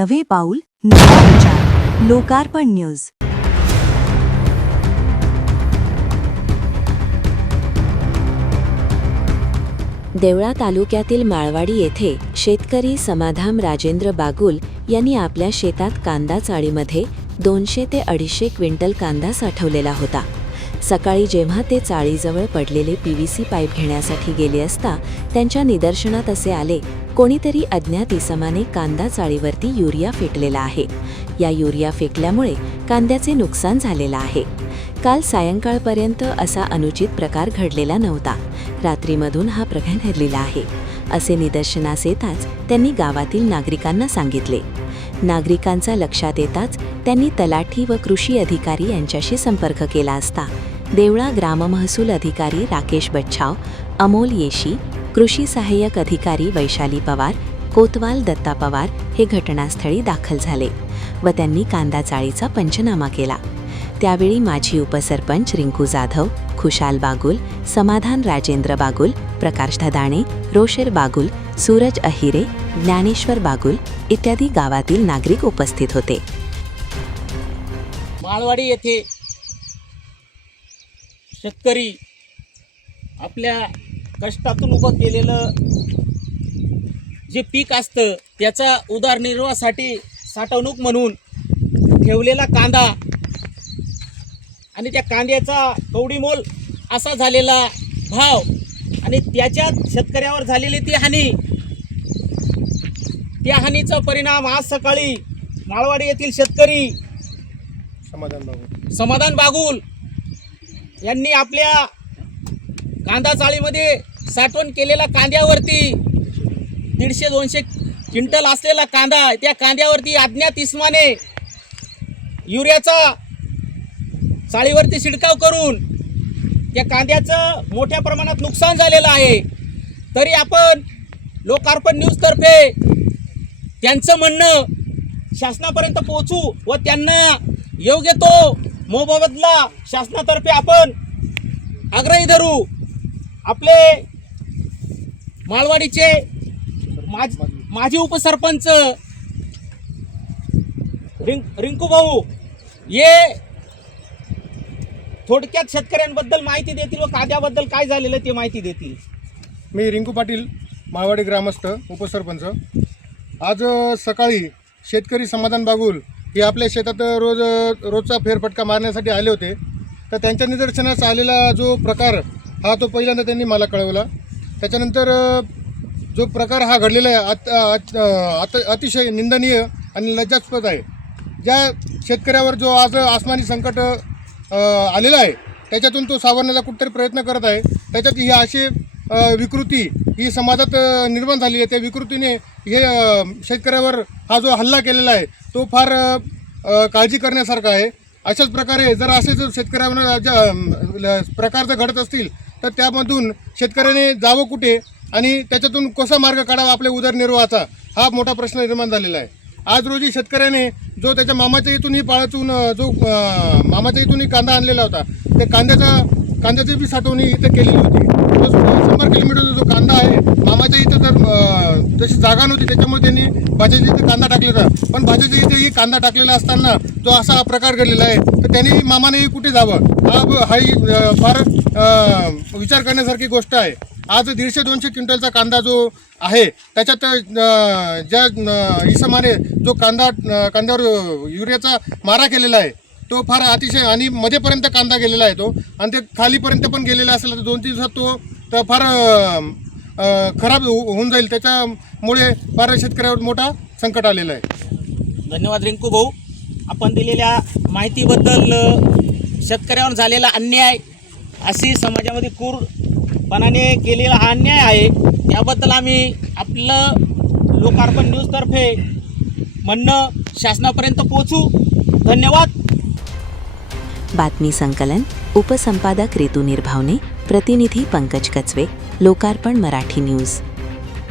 नवे पाऊल नवा विचार। लोकार्पण न्यूज। देवळा तालुक्यातील माळवाडी येथे शेतकरी समाधान राजेंद्र बागुल यांनी आपल्या शेतात कांदा चाळीमध्ये 200 ते 250 क्विंटल कांदा साठवलेला होता। सकाळी जेव्हा ते चाळीजवळ पडलेले पीव्हीसी पाईप घेण्यासाठी गेले असता त्यांच्या निदर्शनात असे आले, कोणीतरी अज्ञात इसमाने कांदा चाळीवरती युरिया फेकलेला आहे। या युरिया फेकल्यामुळे कांद्याचे नुकसान झालेलं आहे। काल सायंकाळपर्यंत असा अनुचित प्रकार घडलेला नव्हता। रात्रीमधून हा प्रकार घडलेला आहे असे निदर्शनास येताच त्यांनी गावातील नागरिकांना सांगितले। नागरिकांचा लक्षात येताच त्यांनी तलाठी व कृषी अधिकारी यांच्याशी संपर्क केला असता देवळा ग्राममहसूल अधिकारी राकेश बच्छाव, अमोल येशी, कृषी सहाय्यक अधिकारी वैशाली पवार, कोतवाल दत्ता पवार हे घटनास्थळी दाखल झाले व त्यांनी कांदा चाळीचा पंचनामा केला। त्यावेळी माजी उपसरपंच रिंकू जाधव, खुशाल बागुल, समाधान राजेंद्र बागुल, प्रकाश धदाणे, रोशर बागुल, सूरज अहिरे, ज्ञानेश्वर बागुल इत्यादी गावातील नागरिक उपस्थित होते। माळवाडी येथे शेतकरी आपल्या कष्टातून उभं केलेलं जे पीक असतं त्याचा उदरनिर्वाहासाठी साठवणूक म्हणून ठेवलेला कांदा आणि त्या कांद्याचा कवडीमोल असा झालेला भाव आणि त्याच्यात शेतकऱ्यावर झालेली ती हानी, त्या हानीचा परिणाम आज सकाळी माळवाडी येथील शेतकरी समाधान बागुल यांनी आपल्या कांदा चाळीमध्ये साठवण केलेल्या कांद्यावरती 150-200 क्विंटल असलेला कांदा, त्या कांद्यावरती अज्ञात इसमाने युरियाचा चाळीवरती शिडकाव करून त्या कांद्याचं मोठ्या प्रमाणात नुकसान झालेलं आहे। तरी आपण लोकार्पण न्यूजतर्फे त्यांचं म्हणणं शासनापर्यंत पोहोचू व त्यांना योग्य तो मोबदला शासनातर्फे आपण आग्रही धरू। आपले माळवाडीचे माजी उपसरपंच रिंकू भाऊ ये थोडक्यात शेतकऱ्यांबद्दल माहिती देतील व कांद्याबद्दल काय झालेलं ते माहिती देतील। मी रिंकू पाटील, माळवाडी ग्रामस्थ उपसरपंच। आज सकाळी शेतकरी समाधान बागुल हे आपल्या शेतात रोजचा फेरफटका मारण्यासाठी आले होते। तर त्यांच्या निदर्शनास आलेला जो प्रकार हा तो पहिल्यांदा त्यांनी मला कळवला। त्याच्यानंतर जो प्रकार हा घडलेला आहे अतिशय निंदनीय आणि लज्जास्पद आहे। ज्या शेतकऱ्यावर जो आज आसमानी संकट आलेला आहे त्याच्यातून तो सावरण्याचा कुठेतरी प्रयत्न करत आहे। त्याच्यात ही अशी विकृती ही समाजात निर्माण झालेली आहे। त्या विकृतीने हे शेतकऱ्यावर हा जो हल्ला केलेला आहे तो फार काळजी करण्यासारखा आहे। अशाच प्रकारे जर असे जर शेतकऱ्यांवर प्रकार जर घडत असतील तर त्यामधून शेतकऱ्याने जावं कुठे आणि त्याच्यातून कसा मार्ग काढावा आपल्या उदरनिर्वाहाचा हा मोठा प्रश्न निर्माण झालेला आहे। आज रोजी शेतकऱ्याने जो त्याच्या मामाच्या इथूनही पाळचून जो मामाच्या इथूनही कांदा आणलेला होता त्या कांद्याची बी साठवणी इथं केलेली होती। तो 100 किलोमीटरचा जो कांदा आहे मामाच्या इथं तर तशी जागा नव्हती, त्याच्यामुळे त्यांनी भाज्याच्या इथे कांदा टाकलेला। पण भाज्याच्या इथेही कांदा टाकलेला असताना जो असा प्रकार घडलेला आहे तर त्यांनी मामानेही कुठे जावं हाही फार विचार करण्यासारखी गोष्ट आहे। आज 150-200 क्विंटलचा कांदा जो आहे त्याच्यात ज्या इसमाने जो कांद्यावर युरियाचा मारा केलेला आहे तो फार अतिशय आणि मध्येपर्यंत कांदा गेलेला आहे तो आणि ते खालीपर्यंत पण गेलेला असेल तर 2-3 दिवसात तो तर फार खराब होऊन जाईल। त्याच्यामुळे फार शेतकऱ्यावर मोठा संकट आलेला आहे। धन्यवाद रिंकू भाऊ, आपण दिलेल्या माहितीबद्दल। शेतकऱ्यावर झालेला अन्याय अशी समाजामध्ये क्रूरपणाने केलेला हा अन्याय आहे, त्याबद्दल आम्ही आपलं लोकार्पण न्यूजतर्फे म्हणणं शासनापर्यंत पोहोचू। धन्यवाद। बातमी संकलन उपसंपादक ऋतू निर्भावने, प्रतिनिधी पंकज कचवे, लोकार्पण मराठी न्यूज।